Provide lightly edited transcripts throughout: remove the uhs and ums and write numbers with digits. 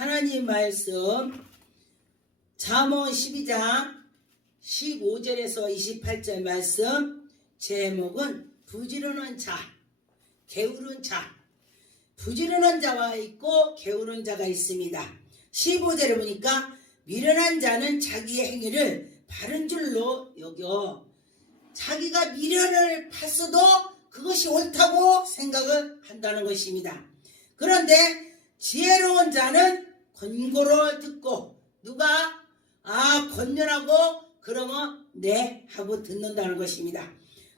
하나님 말씀 잠언 12장 15절에서 28절 말씀 제목은 부지런한 자, 게으른 자. 부지런한 자와 있고 게으른 자가 있습니다. 15절에 보니까 미련한 자는 자기의 행위를 바른 줄로 여겨 자기가 미련을 팠어도 그것이 옳다고 생각을 한다는 것입니다. 그런데 지혜로운 자는 권고를 듣고 누가 권면하고 그러면 네 하고 듣는다는 것입니다.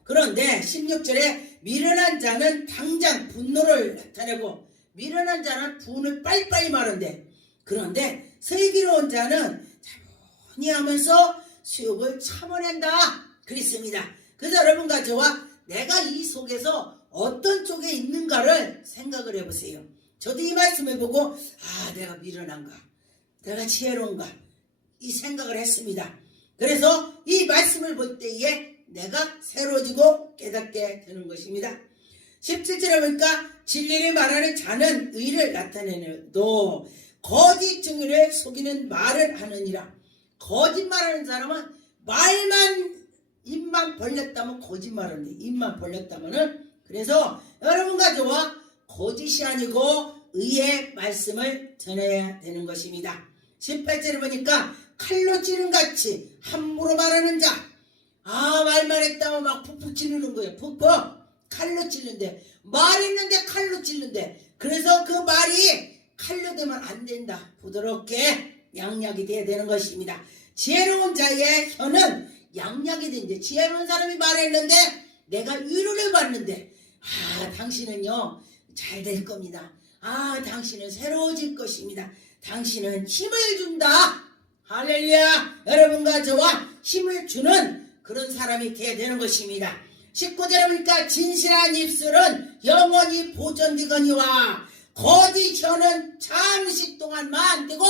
그런데 16절에 미련한 자는 당장 분노를 나타내고 미련한 자는 분을 빨리빨리 마른데 그런데 슬기로운 자는 차분히 하면서 수욕을 참아낸다 그랬습니다. 그래서 여러분과 저와 내가 이 속에서 어떤 쪽에 있는가를 생각을 해보세요. 저도 이 말씀을 보고 내가 미련한가 내가 지혜로운가 이 생각을 했습니다. 그래서 이 말씀을 볼 때에 내가 새로워지고 깨닫게 되는 것입니다. 17절에 보니까 진리를 말하는 자는 의를 나타내도 거짓 증인을 속이는 말을 하느니라. 거짓말하는 사람은 말만 입만 벌렸다면 거짓말하는데 입만 벌렸다면은 그래서 여러분과 저와 거짓이 아니고 의의 말씀을 전해야 되는 것입니다. 18절에 보니까 칼로 찌른 같이 함부로 말하는 자 말만 했다면 막 푹푹 찌르는 거예요. 푹푹 칼로 찌른데 말했는데 칼로 찌른데 그래서 그 말이 칼로 되면 안 된다. 부드럽게 양약이 돼야 되는 것입니다. 지혜로운 자의 혀는 양약이 된대. 지혜로운 사람이 말했는데 내가 위로를 받는데 당신은요 잘 될 겁니다. 당신은 새로워질 것입니다. 당신은 힘을 준다. 할렐루야. 여러분과 저와 힘을 주는 그런 사람이 되어야 되는 것입니다. 19절에 보니까 진실한 입술은 영원히 보존되거니와 거짓 혀는 잠시 동안만 되고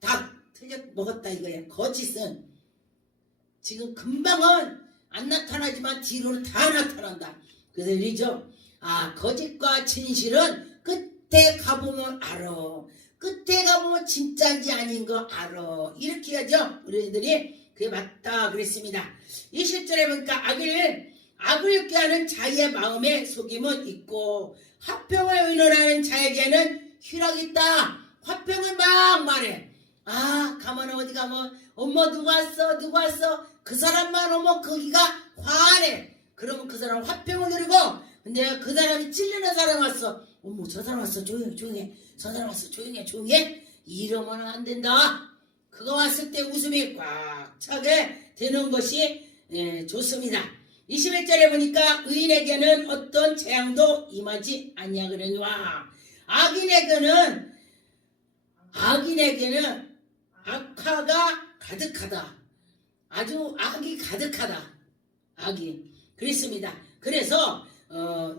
다 틀려 먹었다 이거예요. 거짓은 지금 금방은 안 나타나지만 뒤로는 다 나타난다. 그래서 이러죠. 거짓과 진실은 끝에 가보면 알아. 끝에 가보면 진짜인지 아닌 거 알아. 이렇게 하죠. 우리들이 그게 맞다 그랬습니다. 20절에 보니까 악을 꾀하는 자의 마음에 속임은 있고 화평을 의논하는 자에게는 희락이 있다. 화평을 막 말해. 가만 어디 가면 엄마 누구 왔어 그 사람만 오면 거기가 화내. 그러면 그 사람 화평을 누리고 근데 그 사람이 찔리는 사람 왔어. 어머 저 사람 왔어 조용해 저 사람 왔어 조용해 이러면 안 된다. 그거 왔을 때 웃음이 꽉 차게 되는 것이 좋습니다. 21절에 보니까 의인에게는 어떤 재앙도 임하지 아니하거니와 악인에게는 악화가 가득하다. 아주 악이 가득하다. 악이 그렇습니다. 그래서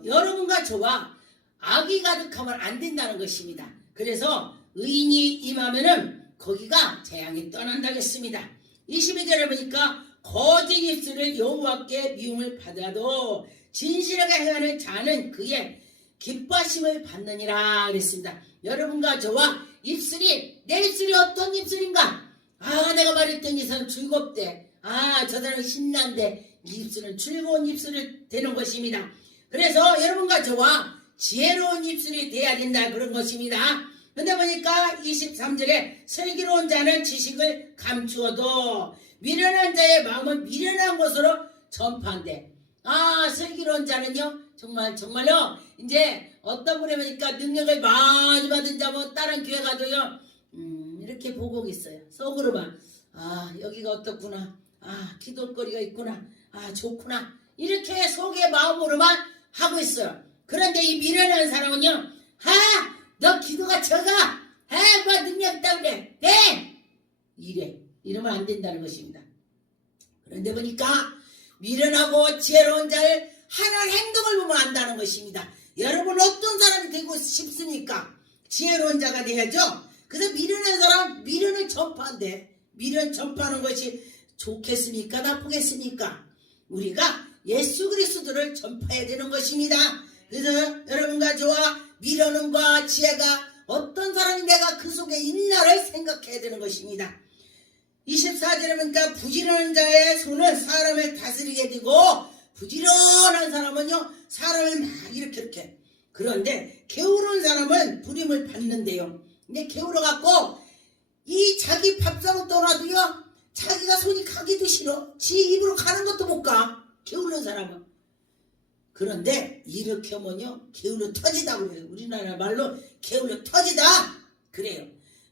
여러분과 저와 악이 가득하면 안 된다는 것입니다. 그래서 의인이 임하면은 거기가 재앙이 떠난다겠습니다. 22절에 보니까 거짓 입술을 여호와께 미움을 받아도 진실하게 행하는 자는 그의 기뻐하심을 받느니라 그랬습니다. 여러분과 저와 내 입술이 어떤 입술인가? 내가 말했던 이 사람 즐겁대. 저 사람 신난데 이 입술은 즐거운 입술이 되는 것입니다. 그래서 여러분과 저와 지혜로운 입술이 돼야 된다 그런 것입니다. 근데 보니까 23절에 슬기로운 자는 지식을 감추어도 미련한 자의 마음은 미련한 것으로 전파한대. 슬기로운 자는요 정말요 이제 어떤 분에 보니까 능력을 많이 받은 자면 다른 교회 가도요 이렇게 보고 있어요. 속으로만 여기가 어떻구나 기도거리가 있구나 좋구나 이렇게 속의 마음으로만 하고 있어요. 그런데 이 미련한 사람은요 너 기도가 적아 뭐 능력 있다고 그래 이러면 안 된다는 것입니다. 그런데 보니까 미련하고 지혜로운 자를 하는 행동을 보면 안다는 것입니다. 여러분 어떤 사람이 되고 싶습니까? 지혜로운 자가 돼야죠. 그래서 미련한 사람 미련을 전파한대. 미련 전파하는 것이 좋겠습니까? 나쁘겠습니까? 우리가 예수 그리스도를 전파해야 되는 것입니다. 그래서 여러분과 저와 미련과 지혜가 어떤 사람이 내가 그 속에 있나를 생각해야 되는 것입니다. 24절에 보니까 부지런한 자의 손은 사람을 다스리게 되고 부지런한 사람은요 사람을 막 이렇게 그런데 게으른 사람은 부림을 받는데요. 근데 게으러 갖고 이 자기 밥상을 떠나도요 자기가 손이 가기도 싫어. 지 입으로 가는 것도 못 가. 게으른 사람은. 그런데 이렇게 하면요 게을러 터지다고 그래요. 우리나라 말로 게을러 터지다 그래요.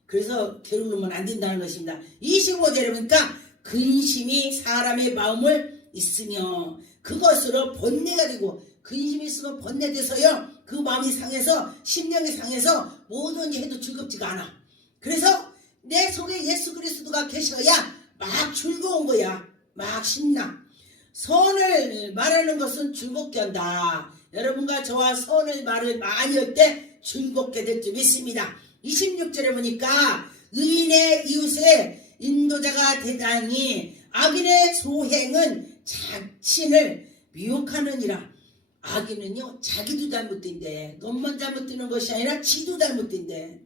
그래서 게으르면 안 된다는 것입니다. 25절에 보니까 근심이 사람의 마음을 있으며 그것으로 번뇌가 되고 근심이 있으면 번뇌돼서요 그 마음이 상해서 심령이 상해서 뭐든지 해도 즐겁지가 않아. 그래서 내 속에 예수 그리스도가 계셔야 막 즐거운 거야. 막 신나. 선을 말하는 것은 즐겁게 한다. 여러분과 저와 선을 말을 많이 할 때 즐겁게 될 줄 믿습니다. 26절에 보니까 의인의 이웃의 인도자가 되다니 악인의 소행은 자신을 미혹하느니라. 악인은요 자기도 잘못된대. 너만 잘못되는 것이 아니라 지도 잘못된대.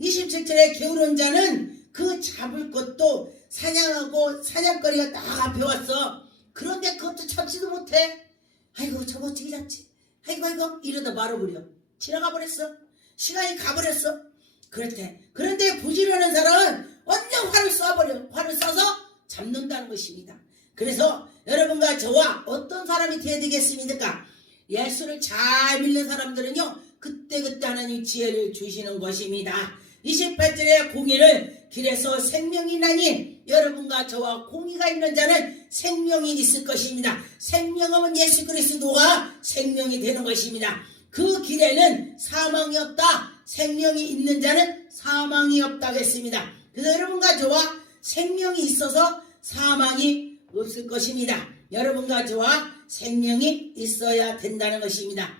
27절에 게으른 자는 그 잡을 것도 사냥하고 사냥거리가 딱 앞에 왔어. 그런데 그것도 잡지도 못해. 아이고 저거 어떻게 잡지? 아이고 이러다 말아버려. 지나가 버렸어. 시간이 가버렸어. 그렇대. 그런데 부지런한 사람은 완전 활을 쏴버려. 활을 쏴서 잡는다는 것입니다. 그래서 여러분과 저와 어떤 사람이 되어야 되겠습니까? 예수를 잘 믿는 사람들은요 그때그때 하나님 지혜를 주시는 것입니다. 28절에 공의를 길에서 생명이 나니 여러분과 저와 공의가 있는 자는 생명이 있을 것입니다. 생명하면 예수 그리스도가 생명이 되는 것입니다. 그 길에는 사망이 없다. 생명이 있는 자는 사망이 없다고 했습니다. 그래서 여러분과 저와 생명이 있어서 사망이 없을 것입니다. 여러분과 저와 생명이 있어야 된다는 것입니다.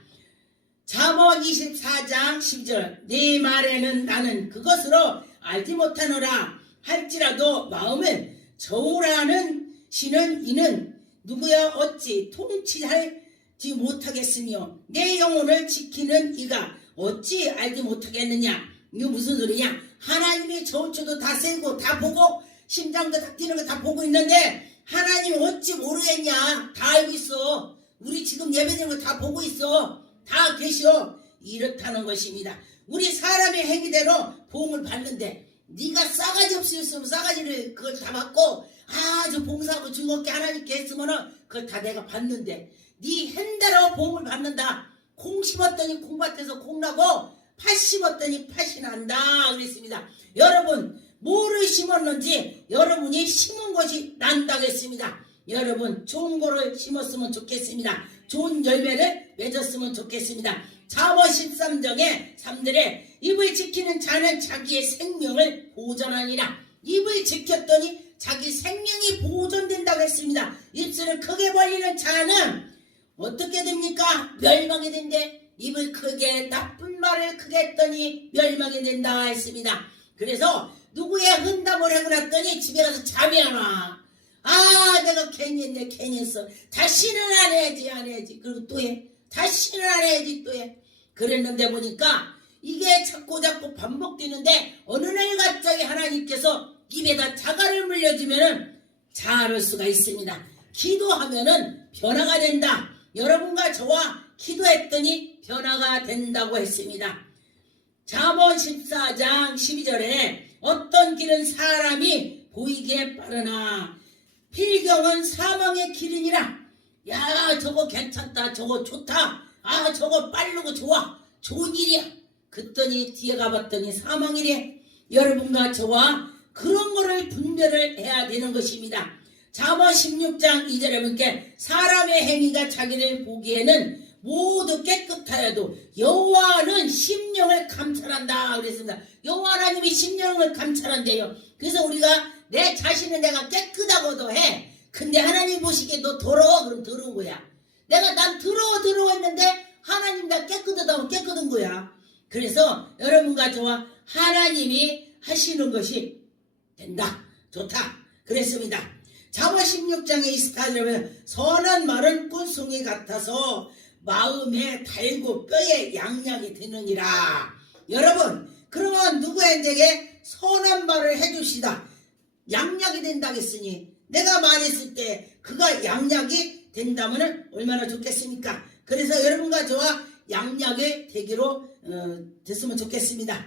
잠언 24장 12절 네 말에는 나는 그것으로 알지 못하노라 할지라도 마음은 저울하는 시는 이는 누구야 어찌 통치할지 못하겠으며 내 영혼을 지키는 이가 어찌 알지 못하겠느냐. 이거 무슨 소리냐. 하나님이 저울초도 다 세고 다 보고 심장도 다 뛰는 거 다 보고 있는데 하나님이 어찌 모르겠냐. 다 알고 있어. 우리 지금 예배드리는 거 다 보고 있어. 다 계셔. 이렇다는 것입니다. 우리 사람의 행위대로 보험을 받는데 네가 싸가지 없으면 싸가지를 그걸 다 받고 아주 봉사하고 즐겁게 하나님께 했으면은 그걸 다 내가 받는데 네 행대로 보험을 받는다. 콩 심었더니 콩밭에서 콩 나고 팥 심었더니 팥이 난다 그랬습니다. 여러분 뭐를 심었는지 여러분이 심은 것이 난다고 했습니다. 여러분 좋은 거를 심었으면 좋겠습니다. 좋은 열매를 맺었으면 좋겠습니다. 잠언 13장에 3절에 입을 지키는 자는 자기의 생명을 보존하니라. 입을 지켰더니 자기 생명이 보존된다고 했습니다. 입술을 크게 벌리는 자는 어떻게 됩니까? 멸망이 된대. 입을 크게 나쁜 말을 크게 했더니 멸망이 된다 했습니다. 그래서 누구의 흔담을 하고 났더니 집에 가서 잠이 안 와. 아 내가 괜히 했네 괜히 했어. 다시는 안 해야지 그리고 또 해. 다시는 안 해야지 또 해. 그랬는데 보니까 이게 자꾸 반복되는데 어느 날 갑자기 하나님께서 입에다 자갈을 물려주면은 자할 수가 있습니다. 기도하면은 변화가 된다. 여러분과 저와 기도했더니 변화가 된다고 했습니다. 잠언 14장 12절에 어떤 길은 사람이 보이기에 빠르나 필경은 사망의 길이니라. 야 저거 괜찮다 저거 좋다 아 저거 빠르고 좋아 좋은 일이야. 그랬더니 뒤에 가봤더니 사망이래. 여러분과 저와 그런 거를 분별을 해야 되는 것입니다. 잠언 16장 2절에 보니까 사람의 행위가 자기를 보기에는 모두 깨끗하여도 여호와는 심령을 감찰한다 그랬습니다. 여호와 하나님이 심령을 감찰한대요. 그래서 우리가 내 자신은 내가 깨끗하고도 해. 근데 하나님 보시기에 너 더러워 그럼 더러운 거야. 내가 난 더러워 했는데 하나님 나 깨끗하다고 깨끗한 거야. 그래서 여러분과 저와 하나님이 하시는 것이 된다. 좋다. 그랬습니다. 잠언 16장에 24절에 선한 말은 꿀송이 같아서 마음에 달고 뼈에 양약이 되느니라. 여러분 그러면 누구에게 선한 말을 해주시다. 양약이 된다겠으니 내가 말했을 때 그가 양약이 된다면 얼마나 좋겠습니까? 그래서 여러분과 저와 양약이 되기로 됐으면 좋겠습니다.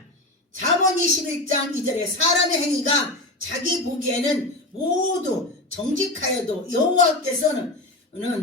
잠언 21장 2절에 사람의 행위가 자기 보기에는 모두 정직하여도 여호와께서는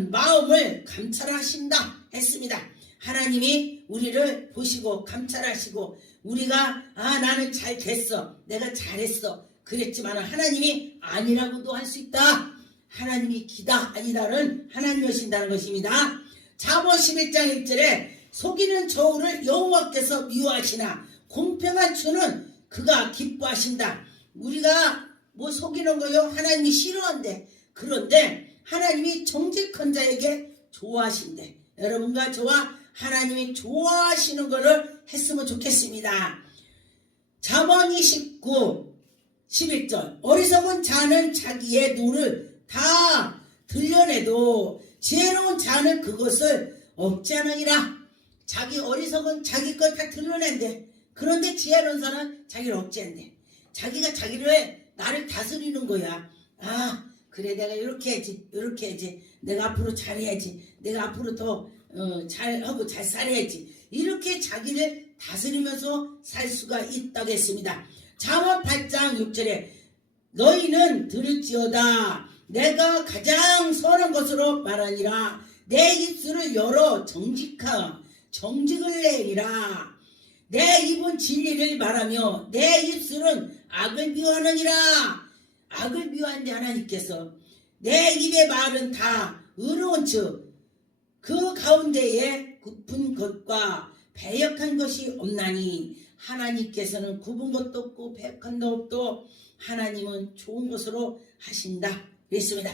마음을 감찰하신다 했습니다. 하나님이 우리를 보시고 감찰하시고 우리가 나는 잘 됐어, 내가 잘했어 그랬지만 하나님이 아니라고도 할 수 있다. 하나님이 기다 아니다는 하나님이신다는 것입니다. 잠언 11장 1절에 속이는 저울을 여호와께서 미워하시나 공평한 주는 그가 기뻐하신다. 우리가 뭐 속이는 거요? 하나님이 싫어한대. 그런데 하나님이 정직한 자에게 좋아하신대. 여러분과 저와 하나님이 좋아하시는 것을 했으면 좋겠습니다. 잠언 29 11절 어리석은 자는 자기의 눈을 다 들려내도 지혜로운 자는 그것을 억제하느니라. 자기 어리석은 자기 것 다 드러낸대. 그런데 지혜로운 사람은 자기를 억제한대. 자기가 자기를 나를 다스리는 거야. 그래 내가 이렇게 해야지 내가 앞으로 잘해야지 내가 앞으로 더 잘하고 잘 살아야지 이렇게 자기를 다스리면서 살 수가 있다고 했습니다. 잠언 8장 6절에 너희는 들을지어다 내가 가장 선한 것으로 말하니라 내 입술을 열어 정직을 내리라. 내 입은 진리를 말하며 내 입술은 악을 미워하느니라. 악을 미워한데 하나님께서 내 입의 말은 다 의로운 즉 그 가운데에 굽은 것과 배역한 것이 없나니 하나님께서는 굽은 것도 없고 배역한 것도 없고 하나님은 좋은 것으로 하신다 그랬습니다.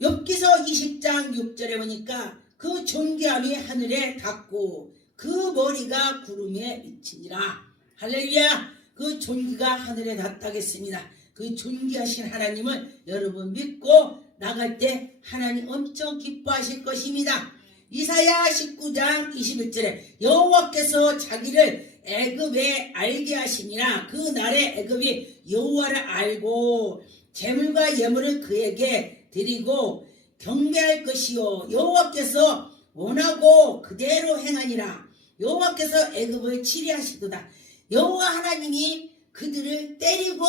욥기서 20장 6절에 보니까 그 존귀함이 하늘에 닿고 그 머리가 구름에 미치니라. 할렐루야. 그 존귀가 하늘에 닿다겠습니다. 그 존귀하신 하나님을 여러분 믿고 나갈 때 하나님 엄청 기뻐하실 것입니다. 이사야 19장 21절에 여호와께서 자기를 애굽에 알게 하시니라. 그 날에 애굽이 여호와를 알고 재물과 예물을 그에게 드리고 경배할 것이요 여호와께서 원하고 그대로 행하니라. 여호와께서 애굽을 치리하시도다. 여호와 하나님이 그들을 때리고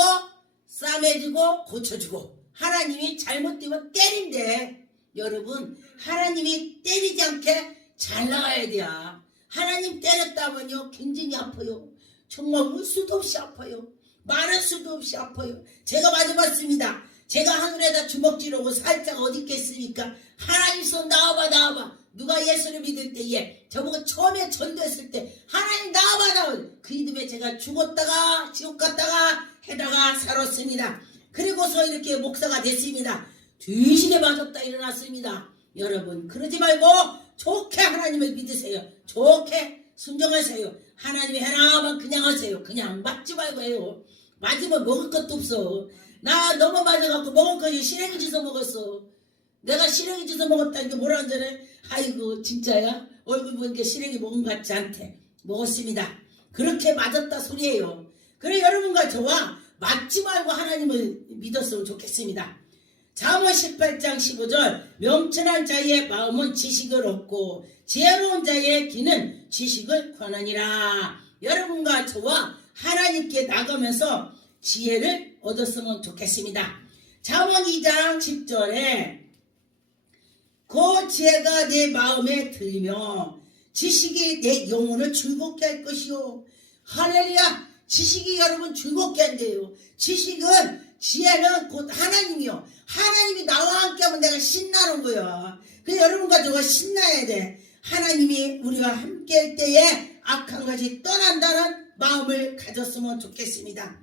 싸매주고 고쳐주고 하나님이 잘못되면 때린대. 여러분 하나님이 때리지 않게 잘 나가야 돼요. 하나님 때렸다면요 굉장히 아파요. 정말 울 수도 없이 아파요. 말할 수도 없이 아파요. 제가 맞아봤습니다. 제가 하늘에다 주먹질하고 살짝 어디 있겠습니까? 하나님 손 나와봐. 누가 예수를 믿을 때에 저보고 처음에 전도했을 때 하나님 나와봐. 그 이듬해 제가 죽었다가 지옥 갔다가 해다가 살았습니다. 그리고서 이렇게 목사가 됐습니다. 뒤지게 맞았다 일어났습니다. 여러분 그러지 말고 좋게 하나님을 믿으세요. 좋게 순종하세요. 하나님이 해라면 그냥 하세요. 그냥 맞지 말고 해요. 맞으면 먹을 것도 없어. 나 너무 맞아갖고 먹을 것이 시래기 주워 먹었어. 내가 시래기 주워 먹었다는 게 뭐라 하잖아요. 아이고 진짜야? 얼굴 보니까 시래기 먹은 것 같지 않대. 먹었습니다. 그렇게 맞았다 소리예요. 그래 여러분과 저와 맞지 말고 하나님을 믿었으면 좋겠습니다. 잠언 18장 15절 명철한 자의 마음은 지식을 얻고 지혜로운 자의 귀는 지식을 구하느니라. 여러분과 저와 하나님께 나가면서 지혜를 얻었으면 좋겠습니다. 잠언 2장 10절에 그 지혜가 내 마음에 들리며 지식이 내 영혼을 즐겁게 할 것이요. 할렐루야. 지식이 여러분 즐겁게 한대요. 지혜는 곧 하나님이요. 하나님이 나와 함께하면 내가 신나는 거야. 그래서 여러분과 저가 신나야 돼. 하나님이 우리와 함께할 때에 악한 것이 떠난다는 마음을 가졌으면 좋겠습니다.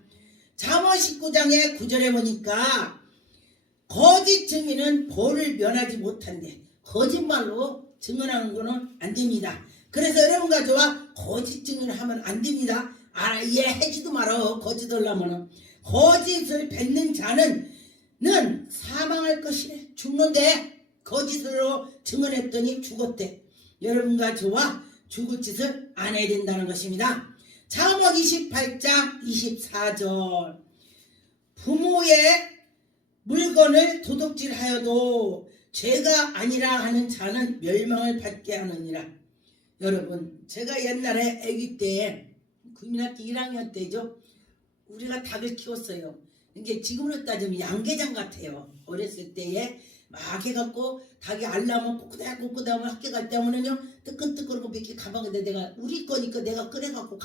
잠언 19장의 9절에 보니까 거짓 증인은 벌을 면하지 못한대. 거짓말로 증언하는 거는 안 됩니다. 그래서 여러분과 저와 거짓 증언을 하면 안 됩니다. 이해하지도 말어. 거짓하려면은 거짓을 뱉는 자는 사망할 것이래. 죽는데 거짓으로 증언했더니 죽었대. 여러분과 저와 죽을 짓을 안 해야 된다는 것입니다. 잠언 28장 24절 부모의 물건을 도둑질하여도 죄가 아니라 하는 자는 멸망을 받게 하느니라. 여러분, 제가 옛날에 아기 때 국민학교 1학년 때죠. 우리가 닭을 키웠어요. 이게 지금으로 따지면 양계장 같아요. 어렸을 때에 막 해갖고 닭이 알라면 꼬꾸다꼬꾸다면 학교 갈 때 오면요 뜨끈뜨끈하고 몇 개 가방에다 내가 우리 거니까 내가 꺼내갖고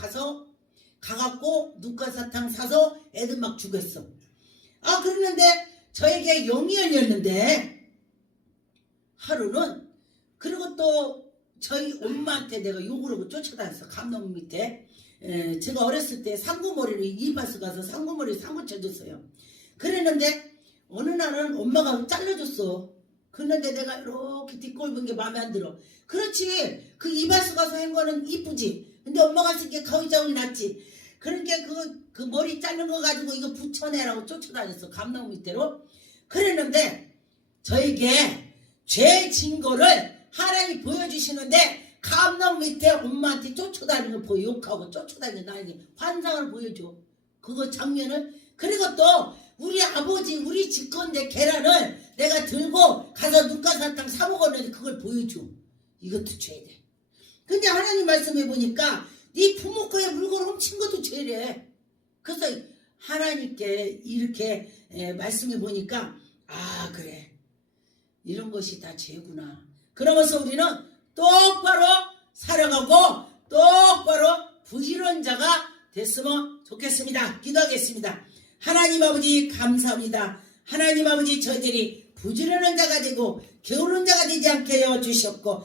가갖고 눈가사탕 사서 애들 막 죽였어. 아, 그러는데 저에게 영이 열렸는데 하루는, 그리고 또 저희 엄마한테 내가 욕을 하고 쫓아다녔어. 감나무 밑에. 제가 어렸을 때 상구머리로 이발소 가서 상구머리 상구 쳐줬어요. 그랬는데 어느 날은 엄마가 잘라줬어. 그런데 내가 이렇게 뒷골 게 마음에 안 들어. 그렇지, 그 이발소 가서 한 거는 이쁘지. 근데 엄마가 쓴 게 가위자국이 났지. 그러니까 그 머리 자른 거 가지고 이거 붙여내라고 쫓아다녔어. 감나무 밑으로. 그랬는데 저에게 죄 증거를 하나님이 보여주시는데 감나무 밑에 엄마한테 쫓아다니는 거 보여. 욕하고 쫓아다니는 나에게 환상을 보여줘. 그거 장면을. 그리고 또 우리 아버지 우리 집 건데 계란을 내가 들고 가서 눈가사탕 사 먹었는데 그걸 보여줘. 이것도 죄래. 근데 하나님 말씀해 보니까 네 부모 거에 물건 훔친 것도 죄래. 그래서 하나님께 이렇게 말씀해 보니까 아, 그래, 이런 것이 다 죄구나. 그러면서 우리는 똑바로 살아가고 똑바로 부지런한 자가 됐으면 좋겠습니다. 기도하겠습니다. 하나님 아버지 감사합니다. 하나님 아버지, 저희들이 부지런한 자가 되고 게으른 자가 되지 않게 하여 주셨고